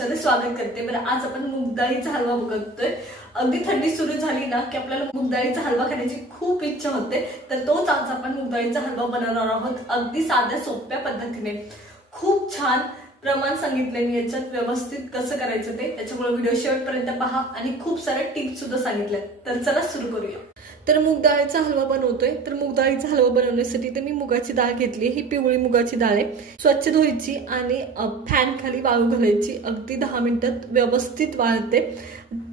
सारे स्वागत करते। बरं, आज आपण मूग डाळीचा हलवा बघतोय। अगदी थंडी सुरू झाली ना की आपल्याला मूग डाळीचा हलवा खाण्याची खूप इच्छा होते, तर तोच आज आपण मूग डाळीचा हलवा बनवणार आहोत। अगदी साध्या सोप्या पद्धतीने खूप छान प्रमाण सांगितले मी याच्यात, व्यवस्थित कसं करायचं ते, त्याच्यामुळे व्हिडिओ शेवटपर्यंत पहा आणि खूप सारे टिप्स सुद्धा सांगितले। तर चला सुरू करूया। तर मूग डाळीचा हलवा बनवतोय। तर मूग डाळीचा हलवा बनवण्यासाठी तर मी मुगाची डाळ घेतली। ही पिवळी मुगाची डाळ आहे, स्वच्छ धुवायची आणि फॅन खाली वाळू घालायची। अगदी 10 मिनिटात व्यवस्थित वाळते।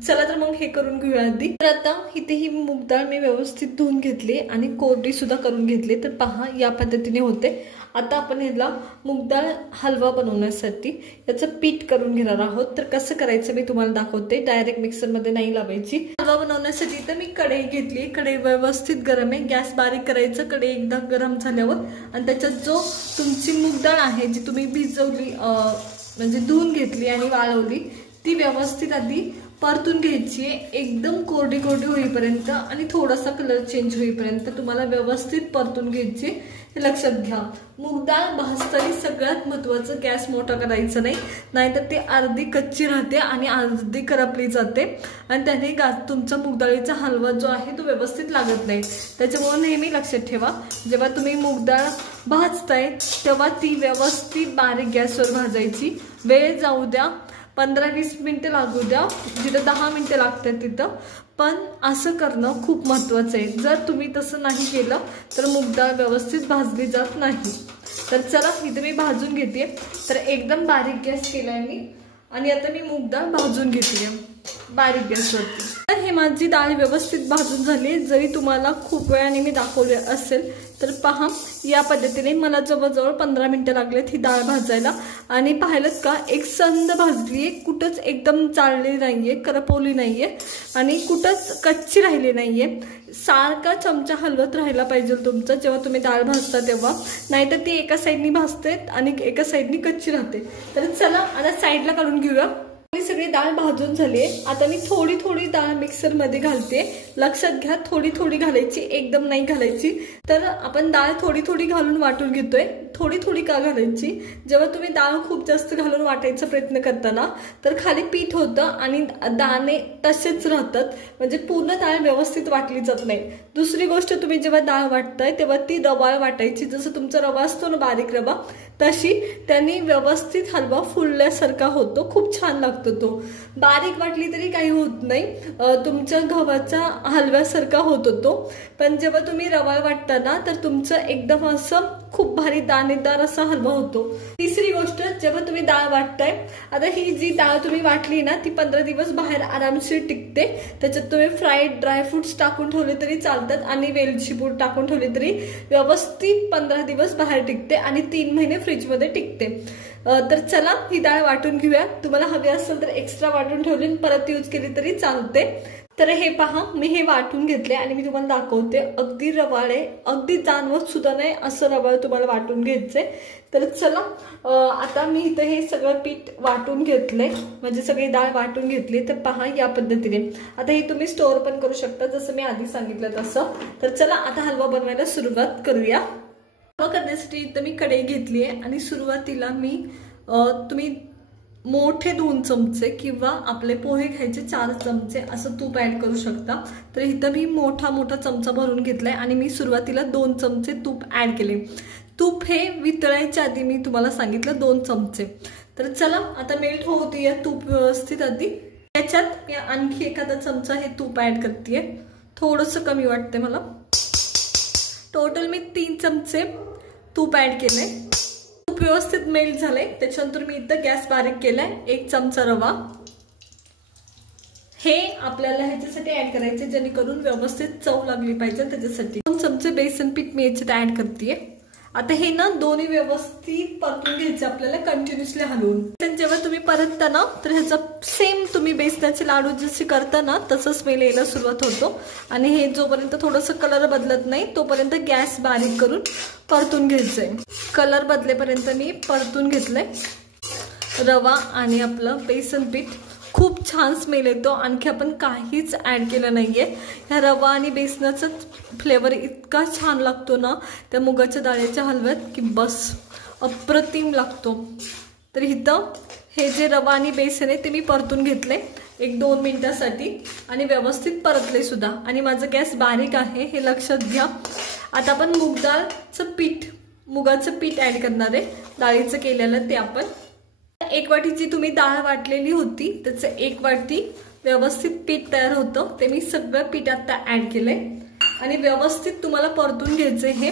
चला तर मग हे करून घेऊया आधी। तर आता इथे ही मूग डाळ मी व्यवस्थित धुवून घेतली आणि कोरडी सुद्धा करून घेतली। तर पहा या पद्धतीने होते। आता आपण ह्याला मूग डाळ हलवा बनवण्यासाठी याचं पीठ करून घेणार आहोत। तर कसं करायचं मी तुम्हाला दाखवते। डायरेक्ट मिक्सर मध्ये नाही लावायची। हलवा बनवण्यासाठी तर मी कढई घेतली। कढई व्यवस्थित गरम आहे, गॅस बारीक करायचं। कढई एकदा गरम झाल्यावर आणि त्याच्यात जो तुमची मूग डाळ आहे जी तुम्ही भिजवली म्हणजे धुवून घेतली आणि वाळवली, ती व्यवस्थित आधी परतून घ्यायची आहे। एकदम कोरडी कोरडी होईपर्यंत आणि थोडासा कलर चेंज होईपर्यंत तुम्हाला व्यवस्थित परतून घ्यायची। हे लक्षात घ्या। मूग डाळ भाजताना सगळ्यात महत्त्वाचं गॅस मोठा करायचा नाही, नाहीतर ती अर्धी कच्ची राहते आणि अर्धी करपली जाते आणि त्याने तुमचा मूग डाळीचा हलवा जो आहे तो व्यवस्थित लागत नाही। त्याच्यामुळे नेहमी लक्षात ठेवा, जेव्हा तुम्ही मूग डाळ भाजताय तेव्हा ती व्यवस्थित बारीक गॅसवर भाजायची। वेळ जाऊ द्या, 15-20 मिनिटं लागू द्या, जिथं 10 मिनिटं लागतात तिथं, पण असं करणं खूप महत्त्वाचं आहे। जर तुम्ही तसं नाही केलं तर मूग डाळ व्यवस्थित भाजली जात नाही। तर चला इथे मी भाजून घेते। तर एकदम बारीक गॅस केलाय मी आणि आता मी मूग डाळ भाजून घेते बारीक गॅसवरती। तर ही माझी डाळ व्यवस्थित भाजून झाली। जरी तुम्हाला खूप वेळाने मी दाखवले असेल तर पहा या पद्धतीने मला जवळजवळ 15 मिनिटं लागलेत ही डाळ भाजायला। आणि पाहिलं का, एक संद भाजली, कुठंच एकदम चाळली नाहीये, करपवली नाहीये आणि कुठंच कच्ची राहिली नाहीये। सारखा चमचा हलवत राहायला पाहिजे तुमचा जेव्हा तुम्ही डाळ भाजता तेव्हा, नाहीतर ती एका साईडनी भाजते आणि एका साईडनी कच्ची राहते। तर चला आता साईडला काढून घेऊया। सगळी डाळ भाजून झाली आहे। आता मी थोडी थोडी डाळ मिक्सर मध्ये घालते। लक्षात घ्या, थोडी थोडी घालायची, एकदम नाही घालायची। तर आपण डाळ थोडी थोडी घालून वाटून घेतोय। थोडी थोडी का घालायची, जेव्हा तुम्ही डाळ खूप जास्त घालून वाटायचा प्रयत्न करताना तर खाली पीठ होतं आणि दाणे तसेच राहतात, म्हणजे पूर्ण डाळ व्यवस्थित वाटली जात नाही। दुसरी गोष्ट, तुम्ही जेव्हा डाळ वाटताय तेव्हा ती रवाळ वाटायची, जसं तुमचा रवा असतो ना बारीक रवा, तशी त्यांनी व्यवस्थित हलवा फुलल्यासारखा होतो, खूप छान लागतो तो। बारीक वाटली तरी काही होत नाही, तुमच्या गव्हाच्या हलव्यासारखा होतो तो। पण जेव्हा तुम्ही रवा वाटता तर तुमचं एकदम असं खूप भारी दाणेदार असा हलवा होतो। तिसरी गोष्ट, जेव्हा तुम्ही डाळ वाटताय, आता ही जी डाळ तुम्ही वाटली ना ती 15 दिवस बाहेर आरामशीर टिकते। त्याच्यात तुम्ही फ्राईड ड्रायफ्रुट्स टाकून ठेवले तरी चालतात आणि वेलची पूड टाकून ठेवली तरी व्यवस्थित 15 दिवस बाहेर टिकते आणि 3 महिने फ्रीजमध्ये टिकते। तर चला ही डाळ वाटून घेऊया। तुम्हाला हवी असेल तर एक्स्ट्रा वाटून ठेवली परत यूज केली तरी चालते। तर हे पहा, मी हे वाटून घेतले आणि मी तुम्हाला दाखवते। अगदी रवाळ आहे, अगदी जाणवत सुद्धा नाही असं रवाळ तुम्हाला वाटून घ्यायचंय। तर चला आता मी इथं हे सगळं पीठ वाटून घेतलंय, म्हणजे सगळी डाळ वाटून घेतली। तर पहा या पद्धतीने। आता हे तुम्ही स्टोअर पण करू शकता, जसं मी आधी सांगितलं तसं। तर चला आता हलवा बनवायला सुरुवात करूया। हलवा करण्यासाठी इथं मी कढई घेतली आहे आणि सुरुवातीला मी तुम्ही मोठे 2 चमचे किंवा आपले पोहे खायचे 4 चमचे असं तूप ऍड करू शकता। तर इथं मी मोठा चमचा भरून घेतलाय आणि मी सुरुवातीला 2 चमचे तूप ऍड केले। तूप हे वितळायच्या आधी मी तुम्हाला सांगितलं 2 चमचे। तर चला आता मेल्ट होतीये तूप व्यवस्थित आधी। त्याच्यात मी आणखी एखादा चमचा हे तूप ऍड करतेय, थोडंसं कमी वाटते मला। टोटल मी 3 चमचे तूप ऍड केले। तूप व्यवस्थित मेल्ट झाले, त्याच्यानंतर मी इथं गॅस बारीक केलाय। 1 चमचा रवा हे आपल्याला ह्याच्यासाठी ऍड करायचे जेणेकरून व्यवस्थित चव लागली पाहिजे, त्याच्यासाठी 2 चमचे बेसन पीठ मी याच्यात ऍड करतेय। आता हे ना दोन्ही व्यवस्थित परतून घ्यायचे आपल्याला, कंटिन्युअसली हलवून। जेव्हा तुम्ही परतता ना तर ह्याचा सेम तुम्ही बेसनाचे लाडू जसे करता ना तसंच स्मेल यायला सुरुवात होतो आणि हे जोपर्यंत थोडंसं कलर बदलत नाही तोपर्यंत गॅस बारीक करून परतून घ्यायचंय। कलर बदलेपर्यंत मी परतून घेतलंय रवा आणि आपलं बेसन पीठ। खूप छान स्मेल येतो, आणखी आपण काहीच ऍड केलं नाहीये। ह्या रवा आणि बेसनाचा फ्लेवर इतका छान लागतो ना त्या मुगाच्या डाळीच्या हलव्यात की बस, अप्रतिम लागतो। तर इथं हे जे रवा आणि बेसन आहे ते मी परतून घेतले 1-2 मिनिटांसाठी आणि व्यवस्थित परतले सुद्धा। आणि माझा गॅस बारीक आहे हे लक्षात घ्या। आता आपण मुगाचं पीठ ऍड करणार आहे, डाळीचं केलेलं ते आपण। 1 वाटी जी तुम्ही डाळ वाटलेली होती त्याचं 1 वाटी व्यवस्थित पीठ तयार होतं, ते मी सगळं पीठ आता ऍड केलंय आणि व्यवस्थित तुम्हाला परतून घ्यायचे हे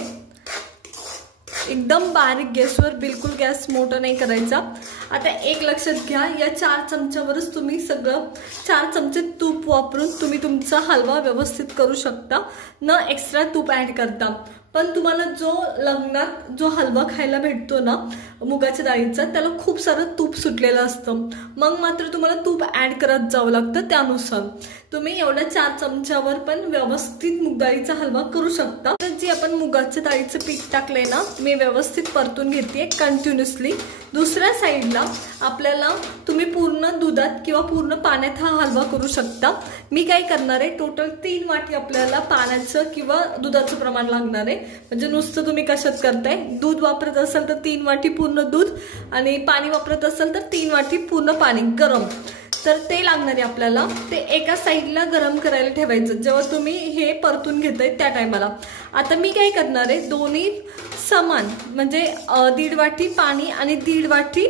एकदम बारीक गॅसवर, बिलकुल गॅस मोठा नाही करायचा। आता एक लक्षात घ्या, या 4 चमच्यावरच तुम्ही सगळं 4 चमचे तूप वापरून तुम्ही तुमचा हलवा व्यवस्थित करू शकता, न एक्स्ट्रा तूप ऍड करता। पण तुम्हाला जो लग्नात जो हलवा खायला भेटतो ना मुगाच्या डाळीचा, त्याला खूप सारं तूप सुटलेलं असतं, मग मात्र तुम्हाला तूप ऍड करत जावं लागतं। त्यानुसार तुम्ही एवढ्या 4 चमच्यावर पण व्यवस्थित मूग डाळीचा हलवा करू शकता। तर जी आपण मुगाच्या डाळीचं पीठ टाकलंय ना, मी व्यवस्थित परतून घेते कंटिन्युअसली। दुसऱ्या साईडला आपल्याला तुम्ही पूर्ण दुधात किंवा पूर्ण पाण्यात हा हलवा करू शकता। मी काय करणार आहे, टोटल 3 वाटी आपल्याला पाण्याचं किंवा दुधाचं प्रमाण लागणार आहे। म्हणजे नुसतं तुम्ही कशात करताय, दूध वापरत असाल तर 3 वाटी पूर्ण दूध आणि पाणी वापरत असाल तर 3 वाटी पूर्ण पाणी गरम, तर ते लागणार आहे आपल्याला। ते एका साईडला गरम करायला ठेवायचं जेव्हा तुम्ही हे परतून घेताय त्या टायमाला। आता मी काय करणार आहे, दोन्ही समान म्हणजे 1.5 वाटी पाणी आणि 1.5 वाटी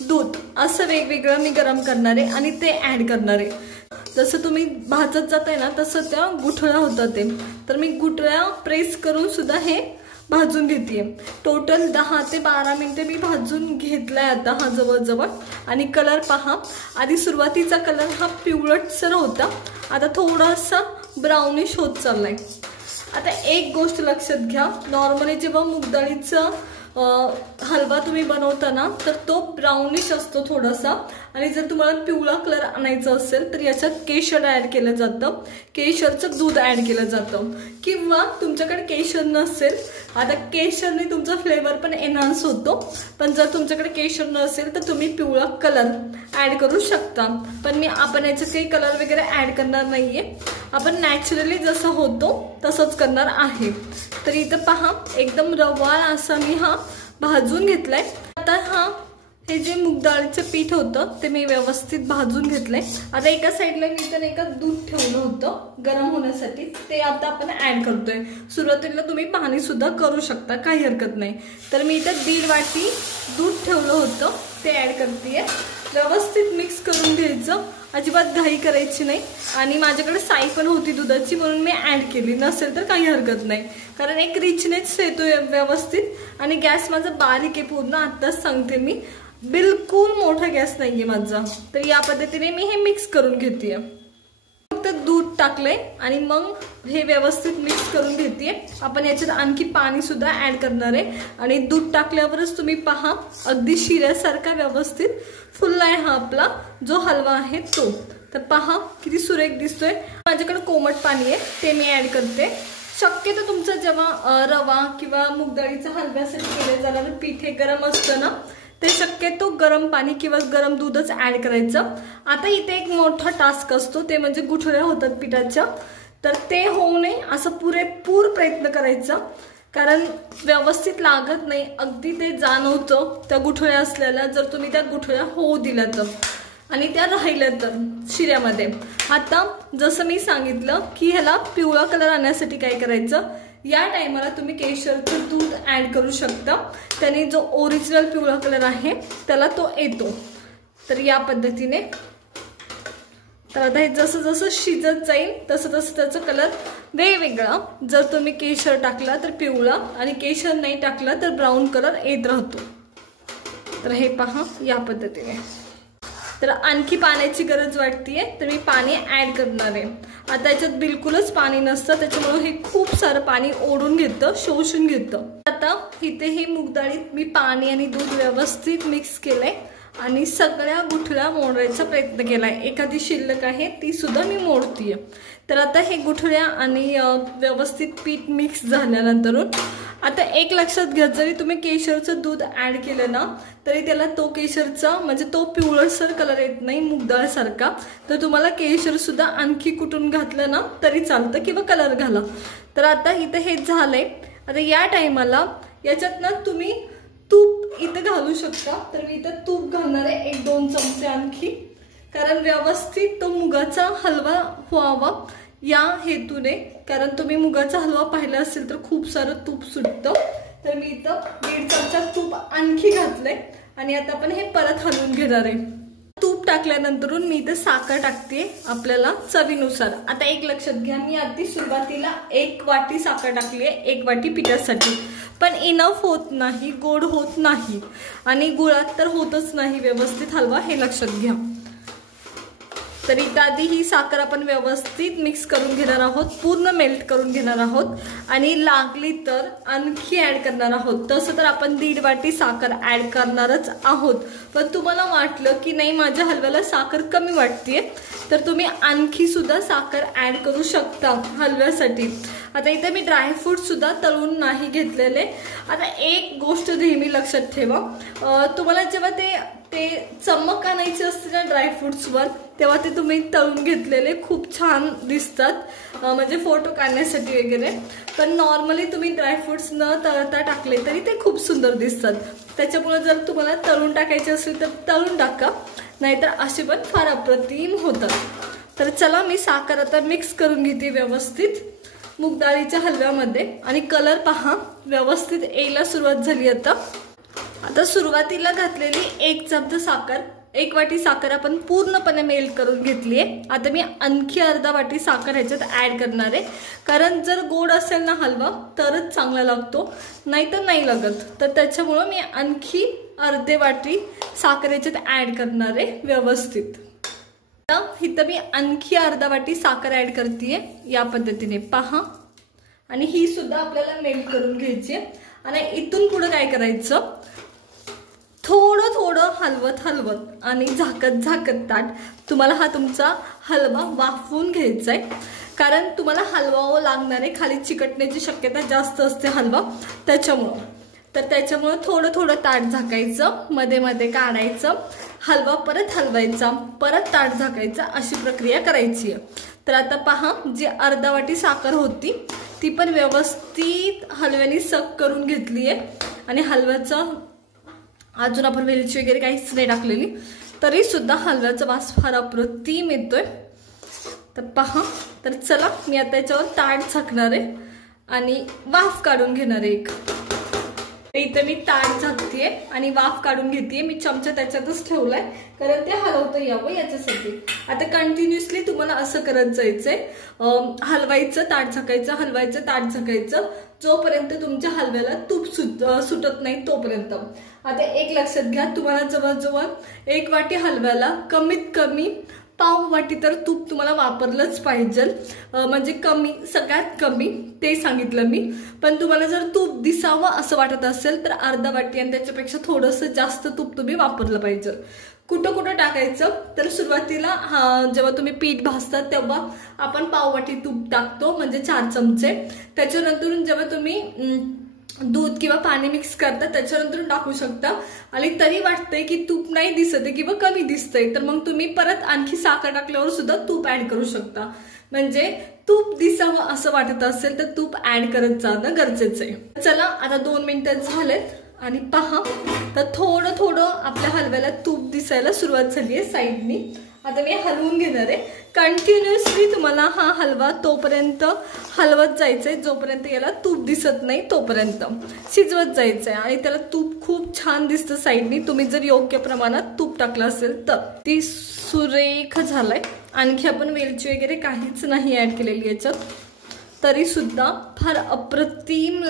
दूध असं वेगवेगळं मी गरम करणार आहे आणि ते ऍड करणार आहे। जसं तुम्ही भाजत जाताय ना तसं त्या गुठळ्या होतात ते, तर मी गुठळ्या प्रेस करून सुद्धा हे भाजून घेते। टोटल 10 ते 12 मिनिटे मी भाजून घेतलाय आता हा जवळजवळ। आणि कलर पहा, आधी सुरुवातीचा कलर हा पिवळटसर होता, आता थोडासा ब्राउनिश होत चाललाय। आता एक गोष्ट लक्षात घ्या, नॉर्मली जेव्हा मूग डाळीचा हलवा तुम्ही बनवता ना तर तो ब्राउनिश असतो थोडासा, आणि जर तुम्हाला पिवळा कलर आणायचा असेल तर याच्यात केशर ऍड केलं जातं, केशरचं दूध ऍड केलं जातं। किंवा तुमच्याकडे केशर नसेल, आता केशरने तुमचा फ्लेवर पण एनहान्स होतो, पण जर तुमच्याकडे केशर नसेल तर तुम्ही पिवळा कलर ऍड करू शकता। पण आपण याच्यात काही कलर वगैरे ऍड करणार नाहीये, आपण नॅचरली जसं होतो तसंच करणार आहे। तर इथं पहा एकदम रवाळ असा मी हा भाजून घेतलाय। आता हे जे मूग डाळीचं पीठ होतं ते मी व्यवस्थित भाजून घेतलंय। आता एका साईडला मी तर एका दूध ठेवलं होतं गरम होण्यासाठी, ते आता आपण ऍड करतोय। सुरुवातीला तुम्ही पाणी सुद्धा करू शकता, काही हरकत नाही। तर मी इथं 1.5 वाटी दूध ठेवलं होतं ते ऍड करतेय। व्यवस्थित मिक्स करून घ्यायचं, अजिबात घाई करायची नाही। आणि माझ्याकडे साई पण होती दुधाची म्हणून मी ऍड केली, नसेल तर काही हरकत नाही, कारण एक रिचनेस येतोय व्यवस्थित। आणि गॅस माझा बारीक आहे पूर्ण, आत्ताच सांगते मी, बिलकुल मोठा गॅस नाहीये माझा। तर या पद्धतीने मी हे मिक्स करून घेतेय। फक्त दूध टाकलंय आणि मग हे व्यवस्थित मिक्स करून घेतेय। आपण याच्यात आणखी पाणी सुद्धा ऍड करणार आहे आणि दूध टाकल्यावरच तुम्ही पहा अगदी शिऱ्यासारखा व्यवस्थित फुललाय हा आपला जो हलवा आहे तो। तर पहा किती सुरेख दिसतोय। माझ्याकडे कोमट पाणी आहे ते मी ऍड करते। शक्यतो तुमचा जेव्हा रवा किंवा मूग डाळीचा हलव्यासाठी केले जाणारं पीठ हे गरम असतं ना, ते शक्यतो गरम पाणी किंवा गरम दूधच ऍड करायचं। आता इथे एक मोठा टास्क असतो, ते म्हणजे गुठळ्या होतात पिठाच्या, तर ते होऊ नये असं पुरेपूर प्रयत्न करायचा, कारण व्यवस्थित लागत नाही, अगदी ते जाणवतं त्या गुठळ्या असल्याला। जर तुम्ही त्या गुठळ्या होऊ दिल्या तर आणि त्या राहिल्या तर शिऱ्यामध्ये। आता जसं मी सांगितलं की ह्याला पिवळा कलर आणण्यासाठी काय करायचं, या टायमाला तुम्ही केशरचं दूध ऍड करू शकता, त्याने जो ओरिजिनल पिवळा कलर आहे त्याला तो येतो। तर या पद्धतीने, तर आता हे जसं जसं शिजत जाईल तसं तसं त्याचा कलर वेगवेगळा, जर तुम्ही केशर टाकला तर पिवळा आणि केशर नाही टाकला तर ब्राऊन कलर येत राहतो। तर हे पहा या पद्धतीने। तर आणखी पाण्याची गरज वाटतेय तर मी पाणी ऍड करणार आहे। आता याच्यात बिलकुलच पाणी नसतं, त्याच्यामुळे हे खूप सारं पाणी ओढून घेतं, शोषून घेतं। आता इथे हे मूग डाळीत मी पाणी आणि दूध व्यवस्थित मिक्स केलंय आणि सगळ्या गुठळ्या मोडायचा प्रयत्न केलाय। एखादी शिल्लक आहे ती सुद्धा मी मोडतीये। तर आता हे गुठळ्या आणि व्यवस्थित पीठ मिक्स झाल्यानंतर आता एक लक्षात घ्या, जरी तुम्ही केशरचं दूध ऍड केलं ना तरी त्याला तो केशरचा म्हणजे तो पिवळसर कलर येत नाही मूग डाळ सारखा, तर तुम्हाला केशर सुद्धा आणखी कुटून घातलं ना तरी चालतं किंवा कलर घाला। तर आता इथे हे झालंय। आता या टायमाला याच्यात ना तुम्ही तूप इथे घालू शकता, तर मी इथे तूप घालणार आहे 1-2 चमचे आणखी, कारण व्यवस्थित तो मुगाचा हलवा व्हावा या हेतूने. कारण तुम्ही मुगाचा हलवा पाहिला असेल तर खूप सारं तूप सुटतं. तर मी इथं 1.5 चमचा तूप आणखी घातलंय आणि आता आपण हे परत हलवून घेणार आहे. तूप टाकल्यानंतर मी इथे साखर टाकते आपल्याला चवीनुसार. आता एक लक्षात घ्या, मी आधी सुरुवातीला 1 वाटी साखर टाकली आहे 1 वाटी पिठासाठी, पण इनफ होत नाही, गोड होत नाही आणि गुळात तर होतच नाही व्यवस्थित हलवा, हे लक्षात घ्या. तर इथं आधी ही साखर आपण व्यवस्थित मिक्स करून घेणार आहोत, पूर्ण मेल्ट करून घेणार आहोत आणि लागली तर आणखी ऍड करणार आहोत. तसं तर आपण 1.5 वाटी साखर ऍड करणारच आहोत, पण तुम्हाला वाटलं की नाही माझ्या हलव्याला साखर कमी वाटतेय तर तुम्ही आणखी सुद्धा साखर ऍड करू शकता हलव्यासाठी. आता इथे मी ड्रायफ्रूट सुद्धा तळून नाही घेतलेले. आता एक गोष्ट नेहमी लक्षात ठेवा, तुम्हाला जेव्हा ते चमक आणायची असते ना ड्रायफ्रुट्सवर, तेव्हा ते तुम्ही तळून घेतलेले खूप छान दिसतात, म्हणजे फोटो काढण्यासाठी वगैरे. पण नॉर्मली तुम्ही ड्रायफ्रुट्स न तळता टाकले तरी ते खूप सुंदर दिसतात. त्याच्यामुळे जर तुम्हाला तळून टाकायचे असेल तर तळून टाका, नाहीतर असे पण फार अप्रतिम होतात. तर चला मी साखर आता मिक्स करून घेते व्यवस्थित मूग डाळीच्या हलव्यामध्ये आणि कलर पहा व्यवस्थित यायला सुरुवात झाली. आता सुरुवातीला घातलेली 1 चमचा साखर, 1 वाटी साखर आपण पूर्णपणे मेल्ट करून घेतली आहे. आता मी आणखी अर्धा वाटी साखर ह्याच्यात ऍड करणार आहे, कारण जर गोड असेल ना हलवा तरच चांगला लागतो, नाहीतर नाही लागत. तर त्याच्यामुळे मी आणखी अर्धे वाटी साखर ह्याच्यात ऍड करणार आहे व्यवस्थित. इथं मी आणखी अर्धा वाटी साखर ऍड करतेय या पद्धतीने पहा, आणि ही सुद्धा आपल्याला मेल्ट करून घ्यायची आहे. आणि इथून पुढे काय करायचं, थोडं थोडं हलवत आणि झाकत ताट तुम्हाला हा तुमचा हलवा वाफवून घ्यायचा आहे. कारण तुम्हाला हलवावं लागणार आहे, खाली चिकटण्याची शक्यता जास्त असते हलवा, त्याच्यामुळं थोडं थोडं ताट झाकायचं, मध्ये मध्ये काढायचं, हलवा परत हलवायचा, परत ताट झाकायचा, अशी प्रक्रिया करायची आहे. तर आता पहा, जी अर्धा वाटी साखर होती ती पण व्यवस्थित हलव्याने सक करून घेतली आहे. आणि हलव्याचं अजून आपण वेलची वगैरे काहीच नाही टाकलेली, तरी सुद्धा हलव्याचा वास फार अप्रतिम येतोय. तर पहा, तर चला मी आता याच्यावर ताट झाकणार आहे आणि वाफ काढून घेणार आहे. इथे मी ताट झाकतेय आणि वाफ काढून घेतेय. मी चमचा त्याच्यातच ठेवलाय कारण ते हलवता यावं याच्यासाठी. आता कंटिन्युअसली तुम्हाला असं करत जायचंय, हलवायचं ताट झाकायचं, हलवायचं ताट झाकायचं, जोपर्यंत तुमच्या हलव्याला तूप सुटत नाही तोपर्यंत. आता एक लक्षात घ्या, तुम्हाला जवळजवळ 1 वाटी हलव्याला कमीत कमी पाव वाटी तर तूप तुम्हाला वापरलंच पाहिजे, म्हणजे कमी, सगळ्यात कमी ते सांगितलं मी. पण तुम्हाला जर तूप दिसावं असं वाटत असेल तर अर्धा वाटी आणि त्याच्यापेक्षा थोडंसं जास्त तूप तुम्ही वापरलं पाहिजे. कुठं कुठं टाकायचं, तर सुरुवातीला जेव्हा तुम्ही पीठ भाजतात तेव्हा आपण पाव वाटी तूप टाकतो, म्हणजे 4 चमचे. त्याच्यानंतर जेव्हा तुम्ही दूध किंवा पाणी मिक्स करता त्याच्यानंतर टाकू शकता. आणि तरी वाटतंय की तूप नाही दिसत आहे किंवा कमी दिसतंय, तर मग तुम्ही परत आणखी साखर टाकल्यावर सुद्धा तूप ऍड करू शकता. म्हणजे तूप दिसावं असं वाटत असेल तर तूप ऍड करत जाणं गरजेचं आहे. चला आता 2 मिनिटं झालेत आणि पहा, तर थोडं थोडं आपल्या हलव्याला तूप दिसायला सुरुवात झाली आहे साईडनी. आता मी हलवून घेणार आहे. कंटिन्युअसली तुम्हाला हा हलवा तोपर्यंत हलवत जायचंय जोपर्यंत याला तूप दिसत नाही तोपर्यंत शिजवत जायचंय. आणि त्याला तूप खूप छान दिसतं साईडनी, तुम्ही जर योग्य प्रमाणात तूप टाकलं असेल तर. ती सुरेख झालाय. आणखी आपण वेलची वगैरे काहीच नाही ऍड केलेली याच्यात, तरी सुद्धा फार अप्रतिम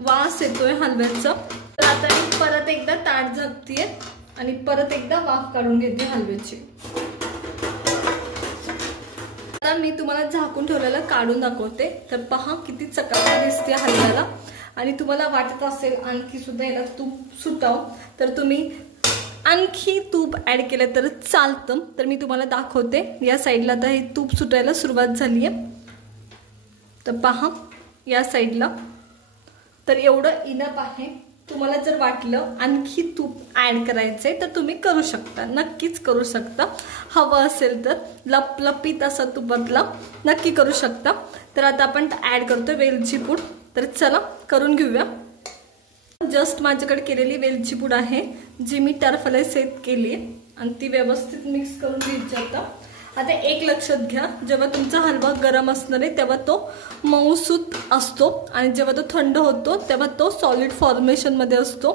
वास येतोय हलव्याचा. तर आता मी परत एकदा ताट झाकतेय आणि परत एकदा वाफ काढून घेते हलव्याची. आता मी तुम्हाला झाकून ठेवलेलं काढून दाखवते. तर पहा किती चकाकी दिसते हलव्याला. आणि तुम्हाला वाटत असेल आणखी सुद्धा याला तूप सुटावं तर तुम्ही आणखी तूप ऍड केलं तर चालतं. तर मी तुम्हाला दाखवते. या साईडला आता हे तूप सुटायला सुरुवात झाली आहे. तर पहा या साईडला, तर एवढं इनफ आहे. तुम्हाला जर वाटलं आणखी तूप ऍड करायचंय तर तुम्ही करू शकता, नक्कीच करू शकता. हवं असेल तर लपलपीत असा तुपातला नक्की करू शकता. तर आता आपण ऍड करतो वेलची पूड. तर चला करून घेऊया. जस्ट माझ्याकडे केलेली वेलची पूड आहे जी मी टरफले सेट केली आणि ती व्यवस्थित मिक्स करून घ्यायची. आता एक लक्षात घ्या, जेव्हा तुमचा हलवा गरम असणार आहे तेव्हा तो मऊसूत असतो आणि जेव्हा तो थंड होतो तेव्हा तो सॉलिड फॉर्मेशनमध्ये असतो.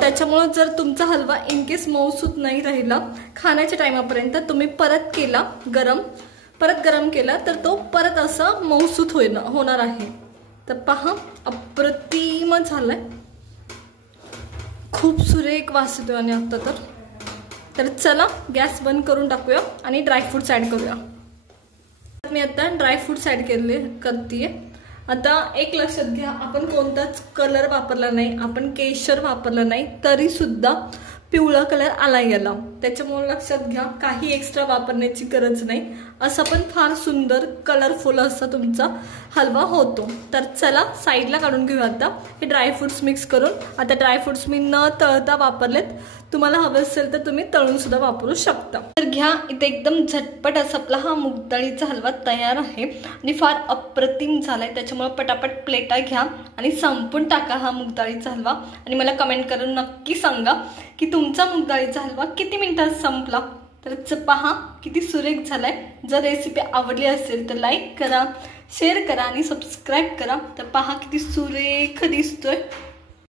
त्याच्यामुळं जर तुमचा हलवा इनकेस मऊसूत नाही राहिला खाण्याच्या टायमापर्यंत तुम्ही परत गरम केला तर तो परत असा मऊसूत होणार आहे. तर पहा अप्रतिम झालाय, खूप सुरेख वास येतोय. आणि आता तर चला गॅस बंद करून टाकूया आणि ड्रायफ्रूट्स ॲड करूया. मी आता ड्रायफ्रूट्स ॲड करते. आता एक लक्षात घ्या, आपण कोणताच कलर वापरला नाही, आपण केशर वापरलं नाही तरी सुद्धा पिवळा कलर आला याला. त्याच्यामुळे लक्षात घ्या काही एक्स्ट्रा वापरण्याची गरज नाही. असा पण फार सुंदर कलरफुल असा तुमचा हलवा होतो. तर चला साईडला काढून घेऊया आता हे ड्रायफ्रूट्स मिक्स करून. आता ड्रायफ्रूट्स मी न तळता वापरलेत, तुम्हाला हवं असेल तर तुम्ही तळून सुद्धा वापरू शकता. तर घ्या, इथे एकदम झटपट असा आपला हा मूगडाळीचा हलवा तयार आहे आणि फार अप्रतिम झालाय. त्याच्यामुळे पटापट प्लेटा घ्या आणि संपून टाका हा मूगडाळीचा हलवा आणि मला कमेंट करून नक्की सांगा की तुमचा मूगडाळीचा हलवा किती मिनिटात संपला. तर पहा किती सुरेख झालाय. जर रेसिपी आवडली असेल तर लाईक करा, शेअर करा आणि सबस्क्राईब करा. तर पहा किती सुरेख दिसतोय.